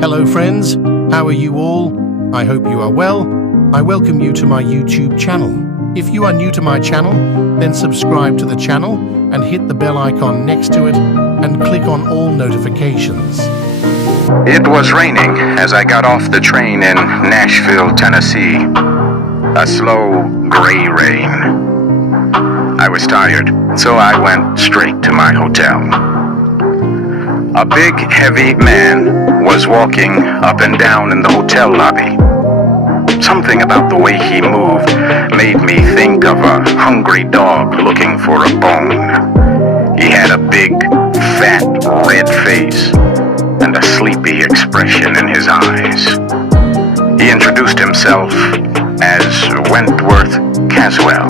Hello friends, how are you all? I hope you are well. I welcome you to my YouTube channel. If you are new to my channel, then subscribe to the channel and hit the bell icon next to it and click on all notifications. It was raining as I got off the train in Nashville, Tennessee. A slow, gray rain. I was tired, so I went straight to my hotel. A big, heavy man was walking up and down in the hotel lobby. Something about the way he moved made me think of a hungry dog looking for a bone. He had a big, fat, red face and a sleepy expression in his eyes. He introduced himself as Wentworth Caswell,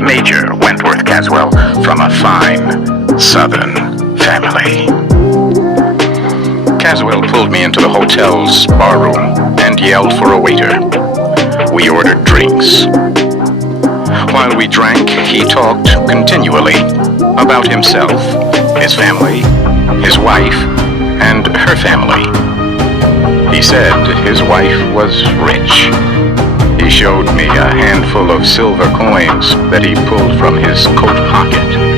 Major Wentworth Caswell, from a fine Southern family. Caswell pulled me into the hotel's barroom and yelled for a waiter. We ordered drinks. While we drank, he talked continually about himself, his family, his wife, and her family. He said his wife was rich. He showed me a handful of silver coins that he pulled from his coat pocket.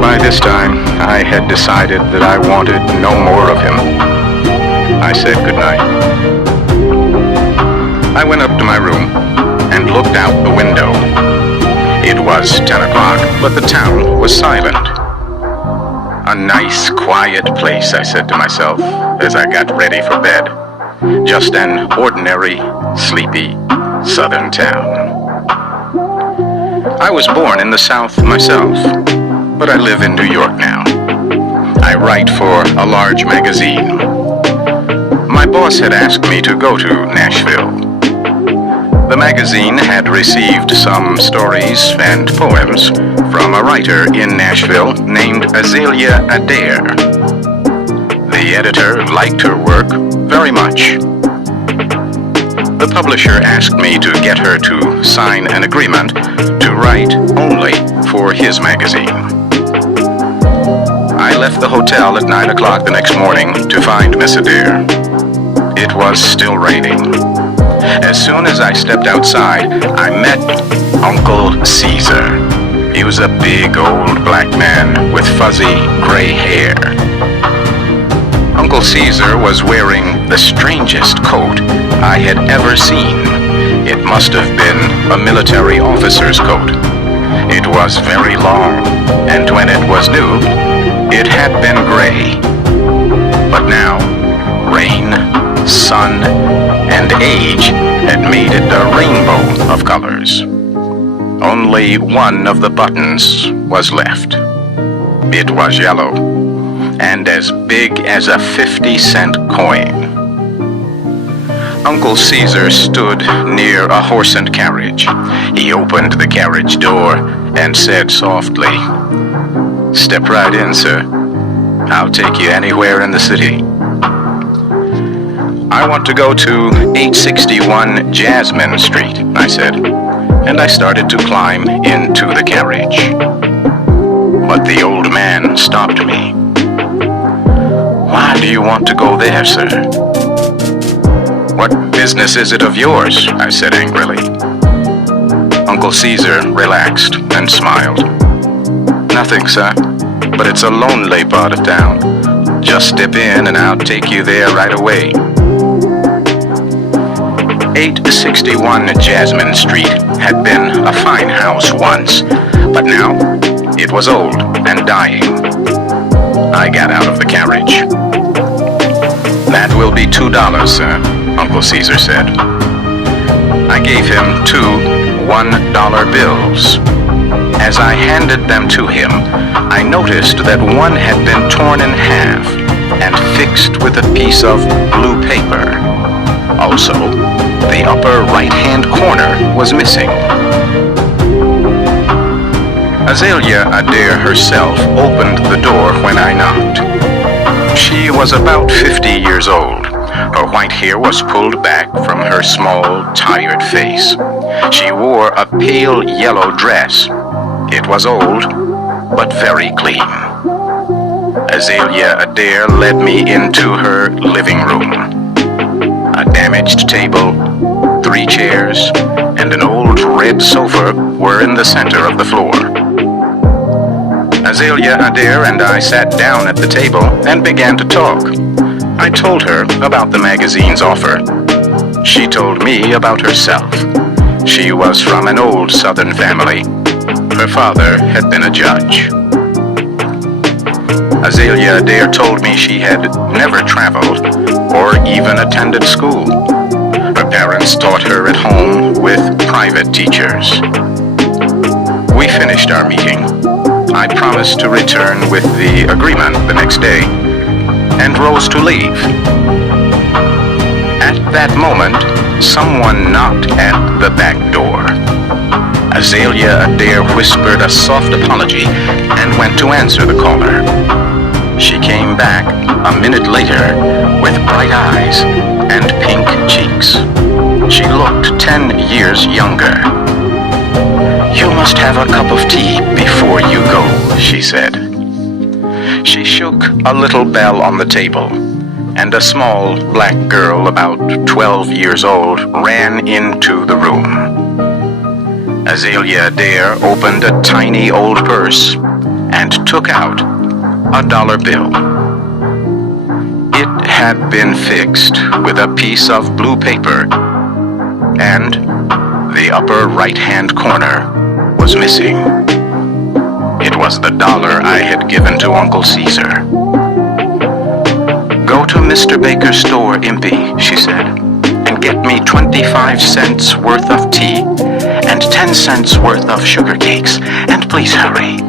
By this time, I had decided that I wanted no more of him. I said goodnight. I went up to my room and looked out the window. It was 10 o'clock, but the town was silent. A nice, quiet place, I said to myself as I got ready for bed. Just an ordinary, sleepy southern town. I was born in the South myself, but I live in New York now. I write for a large magazine. My boss had asked me to go to Nashville. The magazine had received some stories and poems from a writer in Nashville named Azalea Adair. The editor liked her work very much. The publisher asked me to get her to sign an agreement to write only for his magazine. I left the hotel at 9 o'clock the next morning to find Miss Adair. It was still raining. As soon as I stepped outside, I met Uncle Caesar. He was a big old black man with fuzzy gray hair. Uncle Caesar was wearing the strangest coat I had ever seen. It must have been a military officer's coat. It was very long, and when it was new, it had been gray. But now, rain, sun, and age had made it a rainbow of colors. Only one of the buttons was left. It was yellow, and as big as a 50-cent coin. Uncle Caesar stood near a horse and carriage. He opened the carriage door and said softly, "Step right in, sir. I'll take you anywhere in the city." "I want to go to 861 Jasmine Street," I said, and I started to climb into the carriage. But the old man stopped me. "Why do you want to go there, sir?" "What business is it of yours?" I said angrily. Uncle Caesar relaxed and smiled. "Nothing, sir, but it's a lonely part of town. Just step in and I'll take you there right away." 861 Jasmine Street had been a fine house once, but now it was old and dying. I got out of the carriage. "That will be $2, sir," Uncle Caesar said. I gave him two $1 bills. As I handed them to him, I noticed that one had been torn in half and fixed with a piece of blue paper. Also, the upper right-hand corner was missing. Azalea Adair herself opened the door when I knocked. She was about 50 years old. Her white hair was pulled back from her small, tired face. She wore a pale yellow dress. It was old, but very clean. Azalea Adair led me into her living room. A damaged table, 3 chairs, and an old red sofa were in the center of the floor. Azalea Adair and I sat down at the table and began to talk. I told her about the magazine's offer. She told me about herself. She was from an old Southern family. Her father had been a judge. Azalea Adair told me she had never traveled or even attended school. Her parents taught her at home with private teachers. We finished our meeting. I promised to return with the agreement the next day and rose to leave. At that moment, someone knocked at the back door. Azalea Adair whispered a soft apology and went to answer the caller. She came back a minute later with bright eyes and pink cheeks. She looked 10 years younger. "You must have a cup of tea before you go," she said. She shook a little bell on the table, and a small black girl about 12 years old ran into the room. Azalea Adair opened a tiny old purse and took out a dollar bill. It had been fixed with a piece of blue paper, and the upper right-hand corner was missing. It was the dollar I had given to Uncle Caesar. "Go to Mr. Baker's store, Impy," she said, "and get me 25 cents worth of tea and 10 cents worth of sugar cakes, and please hurry."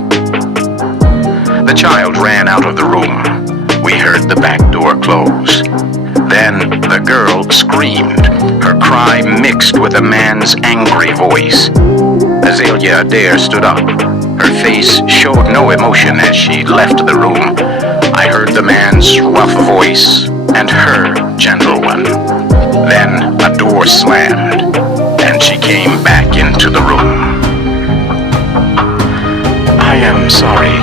The child ran out of the room. We heard the back door close. Then the girl screamed, her cry mixed with a man's angry voice. Azalea Adair stood up. Her face showed no emotion as she left the room. I heard the man's rough voice and her gentle one. Then a door slammed, and she came back into the room. "I am sorry,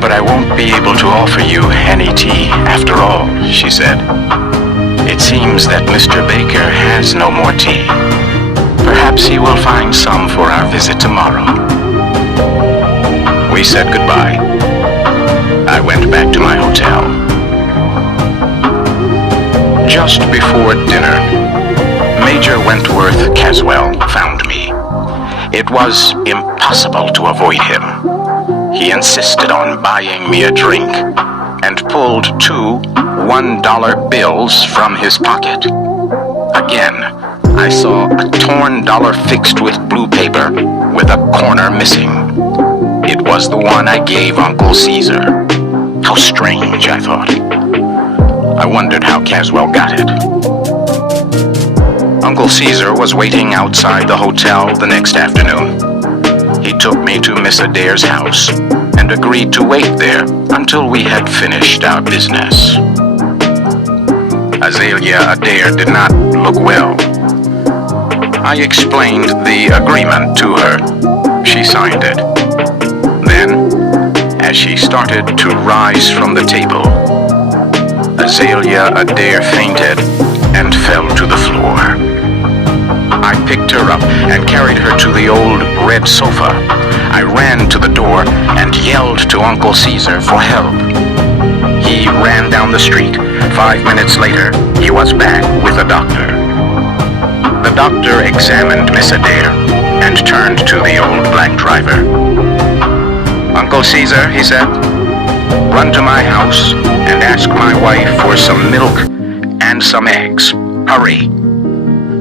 but I won't be able to offer you any tea after all," she said. "It seems that Mr. Baker has no more tea. Perhaps he will find some for our visit tomorrow." We said goodbye. I went back to my hotel. Just before dinner, Major Wentworth Caswell found me. It was impossible to avoid him. He insisted on buying me a drink and pulled 2 $1 bills from his pocket. Again, I saw a torn dollar fixed with blue paper with a corner missing. It was the one I gave Uncle Caesar. How strange, I thought. I wondered how Caswell got it. Uncle Caesar was waiting outside the hotel the next afternoon. He took me to Miss Adair's house and agreed to wait there until we had finished our business. Azalea Adair did not look well. I explained the agreement to her. She signed it. Then, as she started to rise from the table, Azalea Adair fainted and fell to the floor. I picked her up and carried her to the old red sofa. I ran to the door and yelled to Uncle Caesar for help. He ran down the street. 5 minutes later, he was back with a doctor. The doctor examined Miss Adair and turned to the old black driver. "Uncle Caesar," he said, "run to my house and ask my wife for some milk and some eggs. Hurry."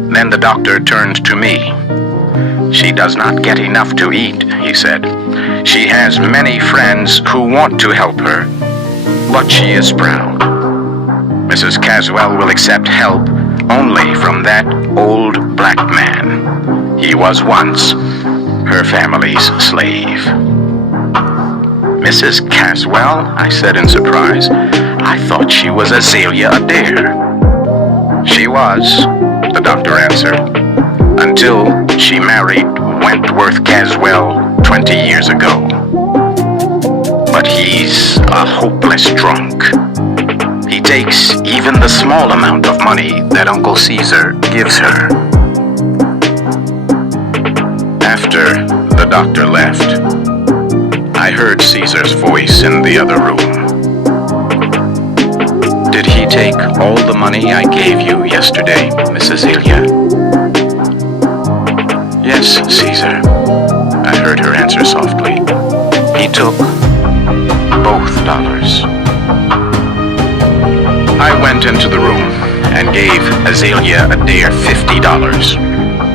Then the doctor turned to me. "She does not get enough to eat," he said. "She has many friends who want to help her, but she is proud. Mrs. Caswell will accept help only from that old black man. He was once her family's slave." "Mrs. Caswell?" I said in surprise. "I thought she was Azalea Adair." "She was," the doctor answered, "until she married Wentworth Caswell 20 years ago. But that he's a hopeless drunk. He takes even the small amount of money that Uncle Caesar gives her. After the doctor left, I heard Caesar's voice in the other room. Did he take all the money I gave you yesterday, Mrs. Ilya? Yes, Caesar, I heard her answer softly. He took both dollars. I went into the room and gave Azalea a dare $50.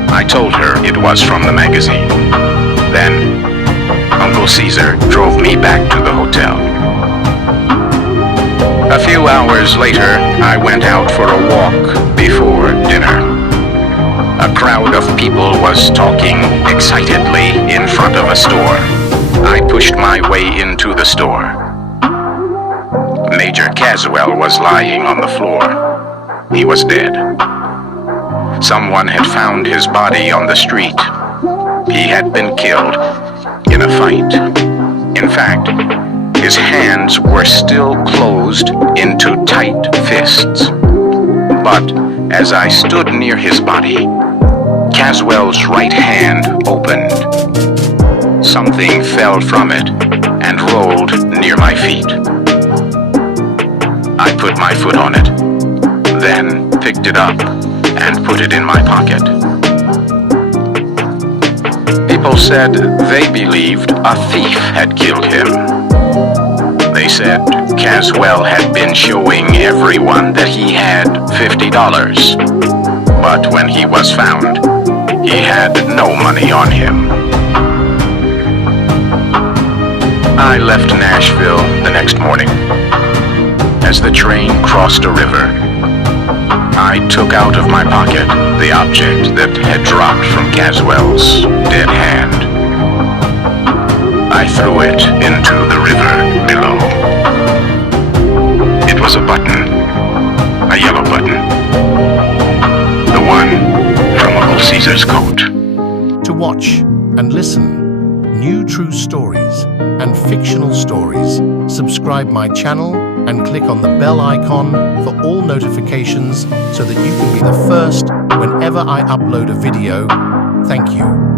I told her it was from the magazine. Then, Uncle Caesar drove me back to the hotel. A few hours later, I went out for a walk before dinner. A crowd of people was talking excitedly in front of a store. I pushed my way into the store. Major Caswell was lying on the floor. He was dead. Someone had found his body on the street. He had been killed in a fight. In fact, his hands were still closed into tight fists. But as I stood near his body, Caswell's right hand opened. Something fell from it and rolled near my feet. I put my foot on it, then picked it up and put it in my pocket. People said they believed a thief had killed him. They said Caswell had been showing everyone that he had $50, but when he was found, he had no money on him. I left Nashville the next morning. As the train crossed a river, I took out of my pocket the object that had dropped from Caswell's dead hand. I threw it into the river below. It was a button, a yellow button, the one from Uncle Caesar's coat. To watch and listen new true stories and fictional stories, subscribe my channel and click on the bell icon for all notifications so that you can be the first whenever I upload a video. Thank you.